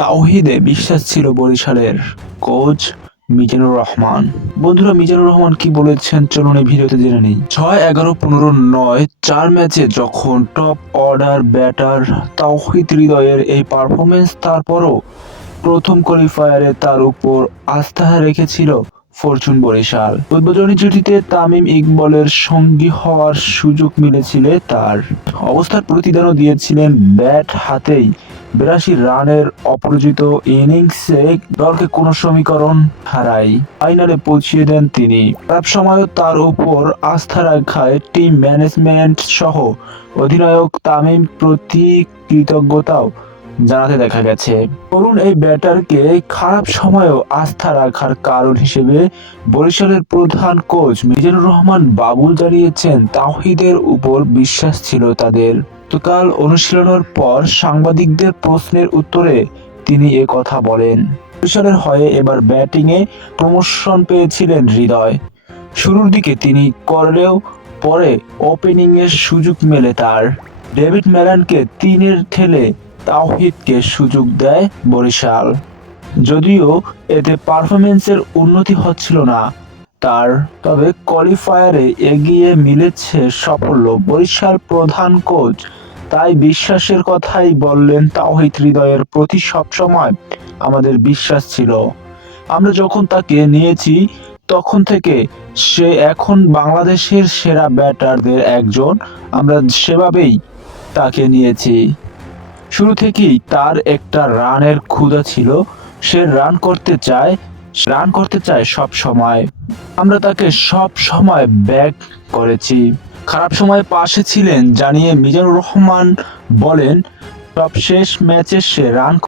তাওহিদে বিশ্বাস ছিল বরিশালের কোচ মিজানুর রহমান। বন্ধুরা, মিজানুর রহমান কি বলেছেন? চলুন এই ভিডিওতে জেনে নিই। ছয় এগারো পনেরো নয়, চার ম্যাচে যখন টপ অর্ডার ব্যাটার তাওহিদ হৃদয়ের এই পারফরমেন্স তারপরও প্রথম কোয়ালিফায়ারে তার উপর আস্থা রেখেছিল ফরচুন বরিশাল। উদ্বোধনী জুটিতে তামিম ইকবলের সঙ্গী হওয়ার সুযোগ মিলেছিল তার। অবস্থার প্রতিদানও দিয়েছিলেন ব্যাট হাতেই। বিরাশি রানের অপরাজিত ইনিংসে দলকে কোনো সমীকরণ হারায়। ফাইনালে পৌঁছিয়ে দেন তিনি। খারাপ সময়ও তার উপর আস্থা রাখায় টিম ম্যানেজমেন্ট সহ অধিনায়ক তামিম প্রতি কৃতজ্ঞতাও জানাতে দেখা গেছে। তরুণ এই ব্যাটারকে খারাপ সময়েও আস্থা রাখার কারণ হিসেবে বরিশালের প্রধান কোচ মিজানুর রহমান বাবুল জানিয়েছেন তাহিদের উপর বিশ্বাস ছিল তাদের। গতকাল অনুশীলনের পর সাংবাদিকদের প্রশ্নের উত্তরে তিনি এ কথা বলেন। বরিশালের হয়ে এবার ব্যাটিংয়ে প্রমোশন পেয়েছিলেন হৃদয়। শুরুর দিকে তিনি করলেও পরে ওপেনিংয়ের সুযোগ মেলে তার। ডেভিড ম্যালানকে তিনের ঠেলে তাওহিদকে সুযোগ দেয় বরিশাল। যদিও এতে পারফরমেন্সের উন্নতি হচ্ছিল না তার। তবে কোয়ালিফায়ারে এগিয়ে মিলেছে সাফল্য। বরিশাল প্রধান কোচ তাই বিশ্বাসের কথাই বললেন তাওহিদ হৃদয়ের প্রতি সবসময়। আমাদের বিশ্বাস ছিল। আমরা যখন তাকে নিয়েছি, তখন থেকে সে এখন বাংলাদেশের সেরা ব্যাটারদের একজন। আমরা সেভাবেই তাকে নিয়েছি। শুরু থেকেই তার একটা রানের ক্ষুধা ছিল। সে রান করতে চায় রান করতে চায় সব সময়। আমরা তাকে সব সময় ব্যাক করেছি। খারাপ সময় পাশে ছিলেন, জানিয়ে মিজানুর রহমান বলেন সব শেষ ম্যাচে সে রান